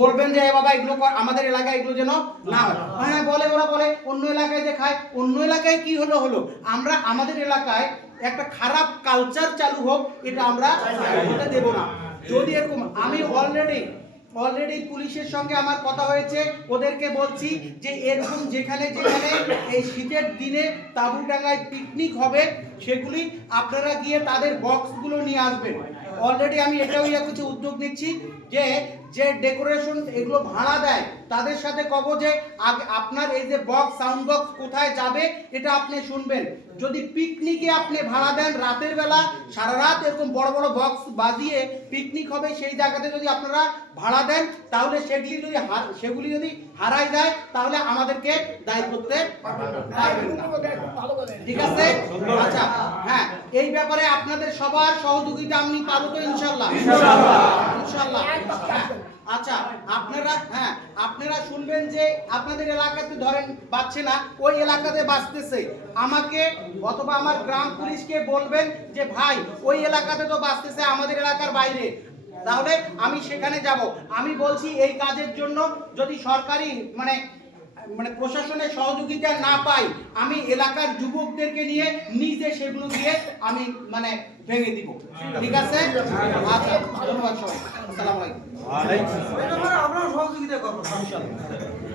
বলবেন যে বাবা এগুলো আমাদের এলাকায় এগুলো যেন না হয়। হ্যাঁ বলে, ওরা বলে অন্য এলাকায় যে খায়, অন্য এলাকায় কি হলো হলো, আমরা আমাদের এলাকায় একটা খারাপ কালচার চালু হোক এটা আমরা হতে দেব না। যদি এরকম, আমি অলরেডি পুলিশের সঙ্গে আমার কথা হয়েছে, ওদেরকে বলছি যে এরকম যেখানে যেখানে এই শীতের দিনে তাঁবুডাঙ্গায় পিকনিক হবে সেগুলি আপনারা গিয়ে তাদের বক্সগুলো নিয়ে আসবেন। অলরেডি আমি এটাও কিছু উদ্যোগ নিচ্ছি যে যে ডেকোরেশন এগুলো ভাড়া দেয় তাদের সাথে কব যে আপনার এই যে বক্স সাউন্ড বক্স কোথায় যাবে এটা আপনি শুনবেন। যদি পিকনিকে আপনি ভাড়া দেন রাতের বেলা সারা রাত এরকম বড় বড় বক্স বাজিয়ে পিকনিক হবে সেই জায়গাতে যদি আপনারা ভাড়া দেন তাহলে সেগুলি যদি হারায় যায় তাহলে আমাদেরকে দায়ী করতে পারবেন না। ঠিক আছে? আচ্ছা, হ্যাঁ, এই ব্যাপারে আপনাদের সবার সহযোগিতা আমি পাবো তো ইনশাআল্লাহ? ইনশাআল্লাহ। আচ্ছা, আপনারা শুনবেন যে আপনাদের এলাকাতে ধরেন বাঁচছে না, ওই এলাকাতে বাঁচতেছে, আমাকে অথবা আমার গ্রাম পুলিশকে বলবেন যে ভাই ওই এলাকাতে তো বাঁচতেছে আমাদের এলাকার বাইরে, তাহলে আমি সেখানে যাব। আমি বলছি এই কাজের জন্য যদি সরকারি মানে প্রশাসনের সহযোগিতা না পাই, আমি এলাকার যুবকদেরকে নিয়ে নিজে সেগুলো দিয়ে আমি ভেঙে দিব। ঠিক আছে? আচ্ছা, ধন্যবাদ সবাই। আসসালামু আলাইকুম। আমরা সহযোগিতা করবো ইনশাআল্লাহ।